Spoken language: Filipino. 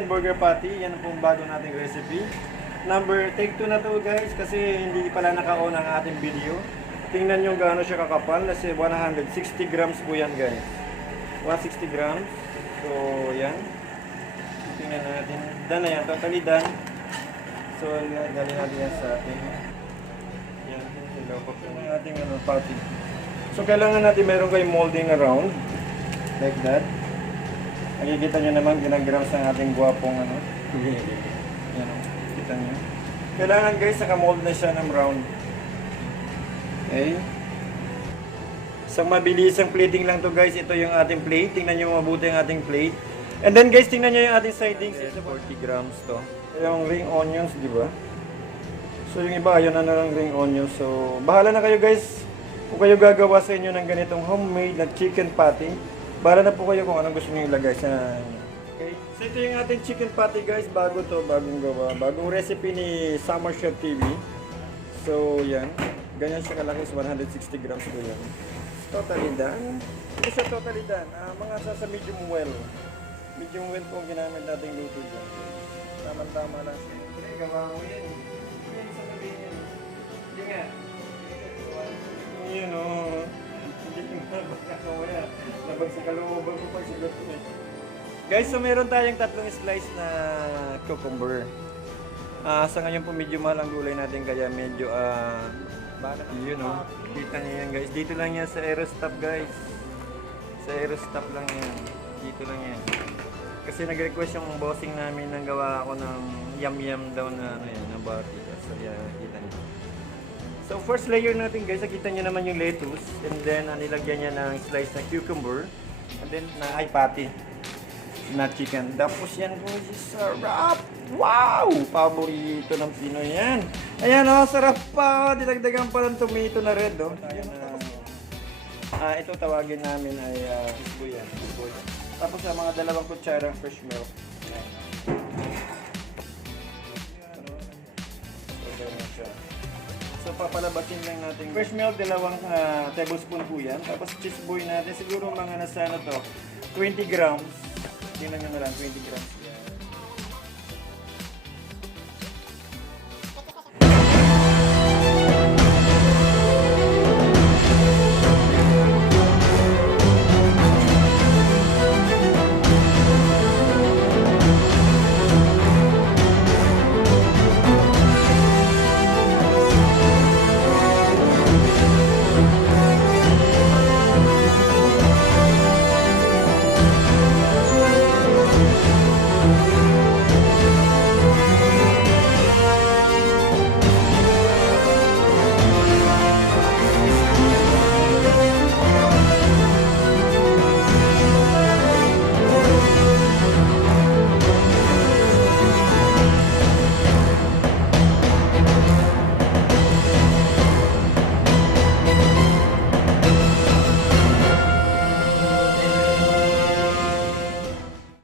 chicken burger patty. Yan pong bago nating recipe. Take 2 na to guys kasi hindi pala naka-on ang ating video. Tingnan nyo gaano siya kakapal. Kasi 160 grams po yan guys. 160 grams. So yan. Tingnan natin. Done na yan. Totally done. So dali natin yan sa ating yan. Ilaw pa po ng ating patty. So kailangan natin meron kayong molding around. Like that. Nakikita nyo naman ginagrams ng ating guwapong yan o. Kita nyo. Kailangan guys nakamold na siya ng round. Okay. Isang mabilisang plating lang to guys. Ito yung ating plate. Tingnan nyo mabuti ang ating plate. And then guys, tingnan nyo yung ating sidings. Ito 40 grams to. Yung ring onions, di ba? So yung iba, ayaw na ng ring onions. So bahala na kayo guys. Kung kayo gagawa sa inyo ng ganitong homemade na chicken patty, bahala na po kayo kung anong gusto niyo ilagay sa okay. So ito yung ating chicken patty guys. Bago to, bagong gawa. Bagong recipe ni Summer Chef TV. So yan. Ganyan siya kalaki, 160 grams po yan. Totally done. Ito siya totally done. Mga sa medium well. Medium well po ang ginamit nating luto dyan. Tama-tama lang siya. Okay, gawa mo yan. Yan sa sabihin. Hindi nga. Yan o. Hindi nga baka labag sa kalooban ko pag sigat ko eh. Guys, so meron tayong 3 slice na cucumber. Sa ngayon po medyo mahal ang gulay natin kaya medyo yun o. Kita niyo yan guys. Dito lang yan sa Aerostop guys. Sa Aerostop lang yan. Dito lang yan. Kasi nag-request yung bossing namin nang gawa ako ng yum-yum daw na na bati. So yan, kita niyo. So first layer natin guys, nakita niyo naman yung lettuce. And then nilagyan niya ng slice na cucumber. And then na patty na chicken. Tapos yan po, sarap! Wow! Paborito ng Pinoy yan. Ayan o, sarap pa. Dinagdagan pa ng tomato na red o. Ito tawagin namin ay isboy yan. Isboy. Tapos sa mga 2 kutsarang fresh milk. So papalabasin lang natin. Fresh milk, 2 tablespoon po yan. Tapos cheese boy natin, siguro mga nasa 20 grams. Tingnan nyo na lang, 20 grams.